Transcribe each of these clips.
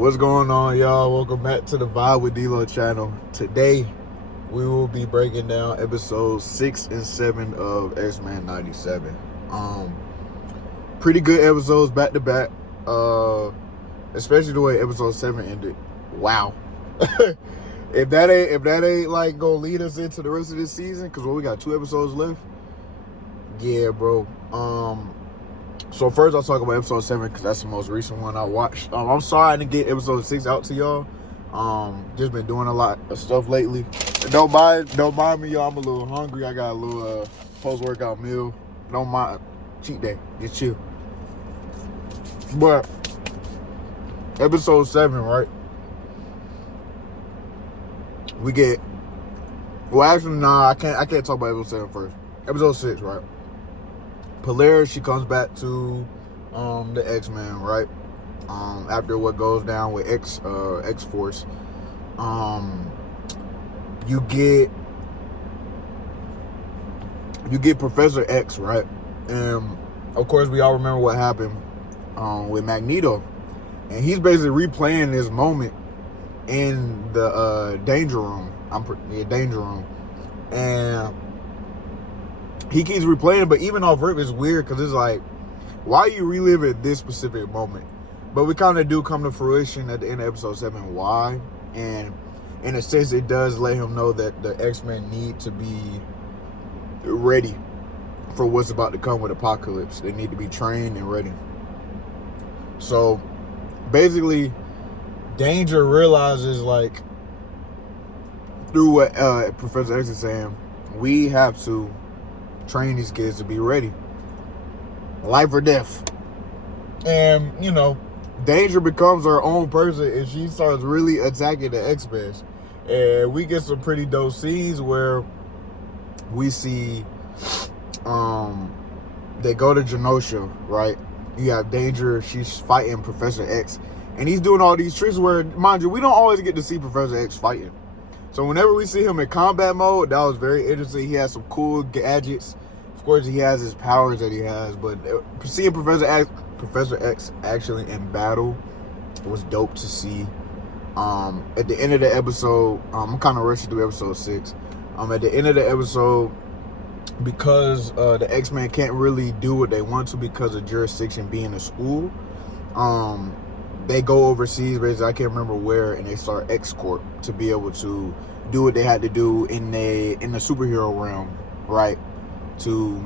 What's going on, y'all? Welcome back to the VibeWitDeLo channel. Today, we will be breaking down episodes 6 and 7 of X-Men 97. Pretty good episodes back to back. Especially the way episode 7 ended. Wow. if that ain't like gonna lead us into the rest of this season, because we got 2 episodes left. Yeah, bro. So first I'll talk about episode 7 because that's the most recent one I watched. I'm sorry I didn't get episode 6 out to y'all. Just been doing a lot of stuff lately. Don't mind me, y'all. I'm a little hungry. I got a little post-workout meal. Don't mind. Cheat day. Just chill. But episode 7, right? We get. Well, actually, nah. I can't talk about episode 7 first. Episode 6, right? Polaris, she comes back to the X-Men, right? After what goes down with X-Force. You get Professor X, right? And of course we all remember what happened with Magneto. And he's basically replaying this moment in the danger room. Danger room. And he keeps replaying, but even off rip, it's weird because it's like, why are you reliving this specific moment? But we kind of do come to fruition at the end of episode 7 why. And in a sense, it does let him know that the X-Men need to be ready for what's about to come with Apocalypse. They need to be trained and ready. So basically, Danger realizes, like, through what Professor X is saying, we have to train these kids to be ready. Life or death. And, you know, Danger becomes her own person and she starts really attacking the X-Men. And we get some pretty dope scenes where we see they go to Genosha, right? You have Danger, she's fighting Professor X. And he's doing all these tricks where, mind you, we don't always get to see Professor X fighting. So whenever we see him in combat mode, that was very interesting. He has some cool gadgets. Of course, he has his powers that he has, but seeing Professor X actually in battle was dope to see. At the end of the episode, I'm kind of rushing through episode 6. At the end of the episode, because the X-Men can't really do what they want to because of jurisdiction being a school, they go overseas, basically, I can't remember where, and they start X-Corp to be able to do what they had to do in the superhero realm, right? To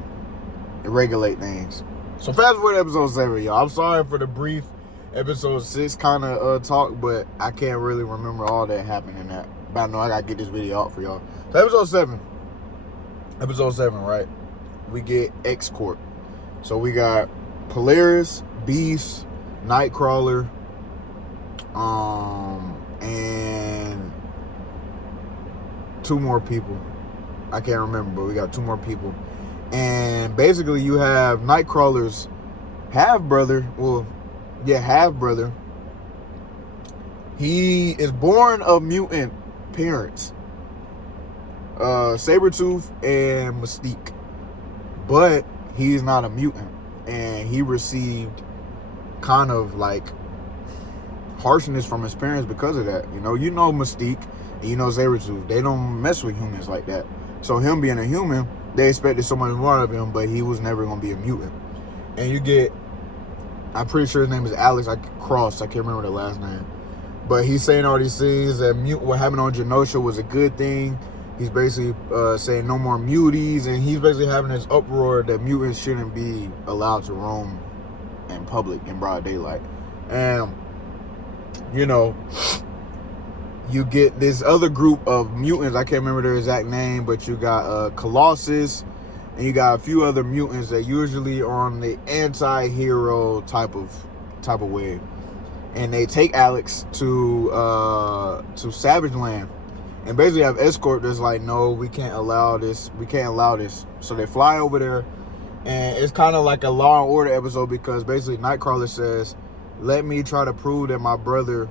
regulate things. So fast forward to episode 7, y'all. I'm sorry for the brief episode 6 kind of talk, but I can't really remember all that happened in that. But I know I gotta get this video out for y'all. So episode 7, right? We get X-Corp. So we got Polaris, Beast, Nightcrawler, and 2 more people. I can't remember, but we got 2 more people. And basically you have Nightcrawler's half-brother. He is born of mutant parents. Sabretooth and Mystique. But he's not a mutant. And he received kind of like harshness from his parents because of that. You know Mystique and you know Sabretooth. They don't mess with humans like that. So him being a human, they expected so much more of him, but he was never going to be a mutant. And you get, I'm pretty sure his name is Alex Cross. I can't remember the last name. But he's saying all these things that what happened on Genosha was a good thing. He's basically saying no more muties. And he's basically having this uproar that mutants shouldn't be allowed to roam in public in broad daylight. And, you know, you get this other group of mutants. I can't remember their exact name, but you got Colossus, and you got a few other mutants that usually are on the anti-hero type of way. And they take Alex to Savage Land, and basically have Escort that's like, no, we can't allow this. So they fly over there, and it's kind of like a Law and Order episode because basically Nightcrawler says, let me try to prove that my brother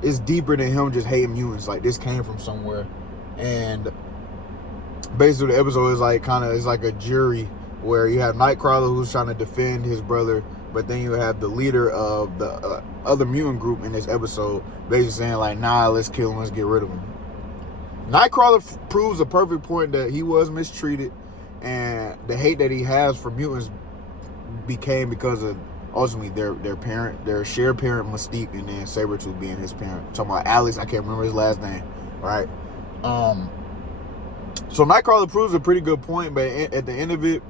is deeper than him just hating mutants. Like, this came from somewhere. And basically the episode is like it's like a jury where you have Nightcrawler who's trying to defend his brother, but But then you have the leader of the other mutant group in this episode basically saying like, nah, let's kill him, let's get rid of him. Nightcrawler proves a perfect point that he was mistreated, and the hate that he has for mutants became because of ultimately their shared parent Mystique, and then Sabretooth being his parent. I'm talking about Alex, I can't remember his last name, right? So Nightcrawler proves a pretty good point, but at the end of it,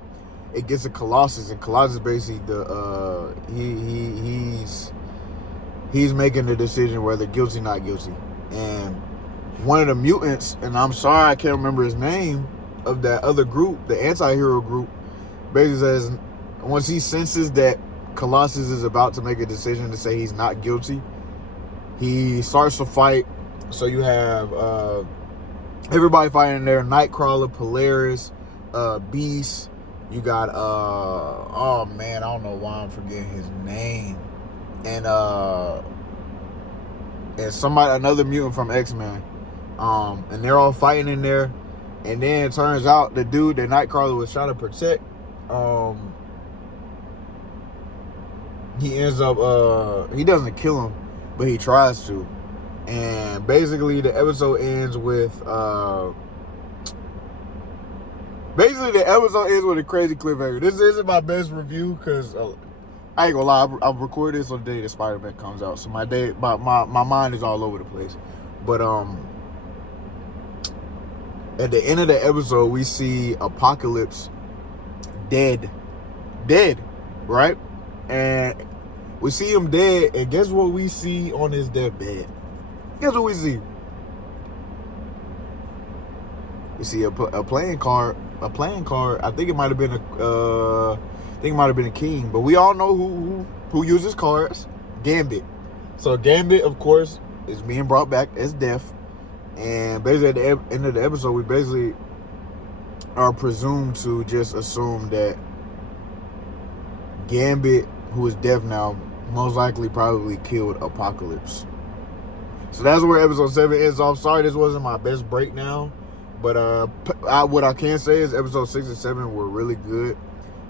it gets to Colossus, and Colossus basically he's making the decision whether guilty or not guilty. And one of the mutants, and I'm sorry I can't remember his name, of that other group, the anti-hero group, basically says once he senses that Colossus is about to make a decision to say he's not guilty, he starts to fight. So you have everybody fighting there: Nightcrawler, Polaris, Beast. You got oh man, I don't know why I'm forgetting his name, and another mutant from X-Men, and they're all fighting in there. And then it turns out the dude that Nightcrawler was trying to protect, he ends up he doesn't kill him, but he tries to. And basically the episode ends with a crazy cliffhanger. This isn't my best review because I ain't gonna lie, I'm recording this on the day that Spider-Man comes out, so my mind is all over the place. But at the end of the episode, we see Apocalypse dead, right? And we see him dead, and guess what we see on his deathbed? Guess what we see? We see a playing card. I think it might have been a king, but we all know who uses cards. Gambit. So Gambit, of course, is being brought back as Death. And basically at the end of the episode, we basically are presumed to just assume that Gambit, who is Death now, most likely probably killed Apocalypse. So that's where episode 7 ends off. Sorry, this wasn't my best breakdown, but what I can say is episode 6 and 7 were really good.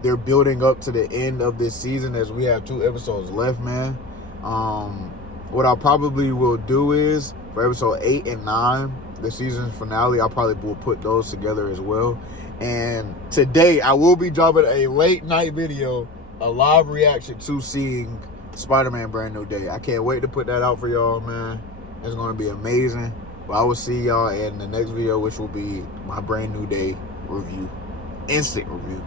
They're building up to the end of this season as we have 2 episodes left, man. What I probably will do is for episode 8 and 9, the season finale, I probably will put those together as well. And today I will be dropping a late night video, a live reaction to seeing Spider-Man Brand New Day. I can't wait to put that out for y'all, man. It's going to be amazing. But I will see y'all in the next video, which will be my Brand New Day review. Instant review.